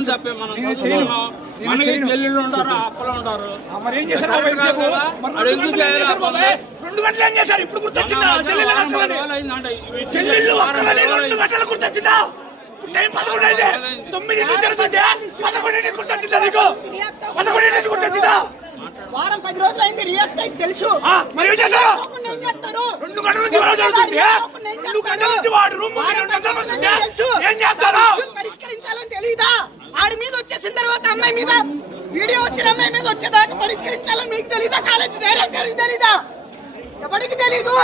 చేసిన తప్పే మనం మనకి చెల్లెళ్ళు ఉంటారు, అప్పలు ఉంటారు. మరి ఏం చేశారు? 2 గంటలు ఏం చేశారు? ఇప్పుడు గుర్తొచ్చిందా? చెల్లెళ్ళు 2 గంటలు గుర్తొచ్చిందా? టైం 11 అయితే 9 జరుగుతుంది. 11 గుర్తొచ్చిందా నీకు? 11 గుర్తొచ్చిందా? వారం 10 రోజులు అయింది. రియాక్ట్ అయితే తెలుసు. మరి ఏం చేస్తారు? 2 గంటల నుంచి జరుగుతుంది. 2 గంటల నుంచి వాడు రూమ్ ఏం చేస్తారు? పరిష్కరించాలని తెలీదా? ఆడి మీద వచ్చేసిన తర్వాత అమ్మాయి మీద వీడియో వచ్చిన అమ్మాయి మీద వచ్చేదాకా పరిష్కరించాలని మీకు తెలీదా? కాలేజ్ డైరెక్టర్కి తెలీదా? ఎవరికి తెలీదు?